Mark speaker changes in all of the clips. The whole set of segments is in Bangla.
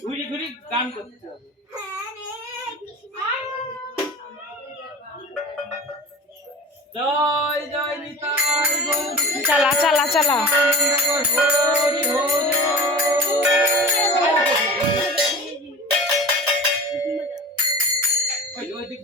Speaker 1: ঘুরি ঘুরি গান করতে হবে জয় জয়
Speaker 2: চালা। চালা চালা
Speaker 1: হরি হরি ওই দিক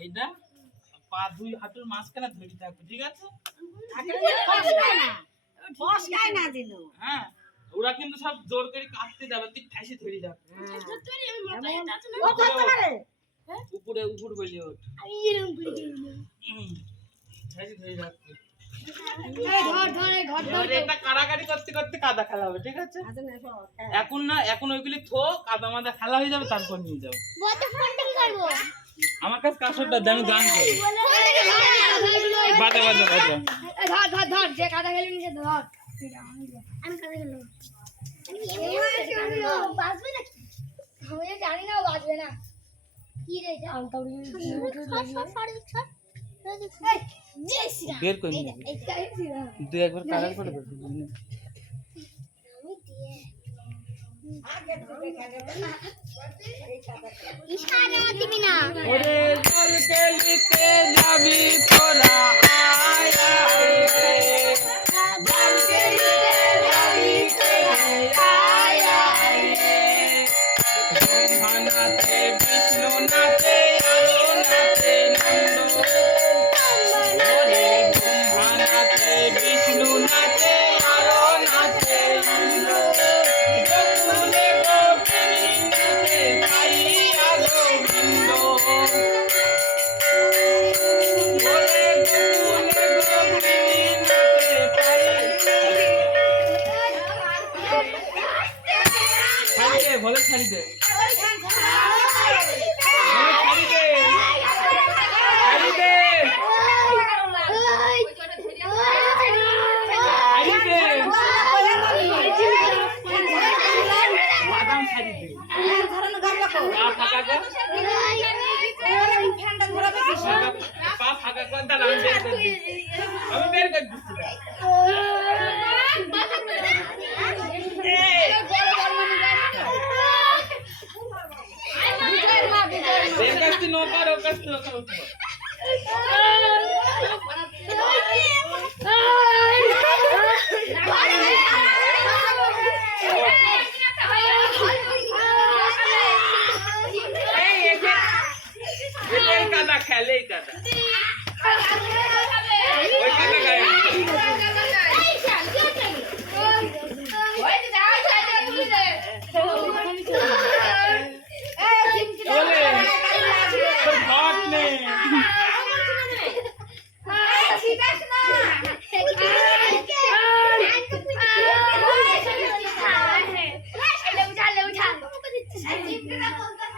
Speaker 1: এইটা পা দুই হাঁটুর মাঝখানে ধরে থাকবে ঠিক আছে? হ্যাঁ ওরা কিন্তু সব জোর করে কাটতে যাবে তুই ঠাসি ধরে যাবে উপরে উপর বলি ওঠ। হুম, ধরে রাখবে কারাকারি করতে করতে কাদা খেলা হবে ঠিক আছে? এখন না এখন ওইগুলি থো কাদা মাদা খেলা হয়ে যাবে তারপর নিয়ে যাও। আমার কাছে কাসরটা দেন করি। বাজা বাজা বাজা।
Speaker 3: ধর ধর ধর যে কাদা ধর। বাজবে নাকি আমি জানি না ও বাজবে না। কি রে
Speaker 1: বের করে একবার কালার করে ওরে জলকে লিতে যাবি তোরা আয় আয় নাচে বিষ্ণু নাচে ছাড়ি দে
Speaker 3: আমি বের Cadê, cadê? 你っち行っ。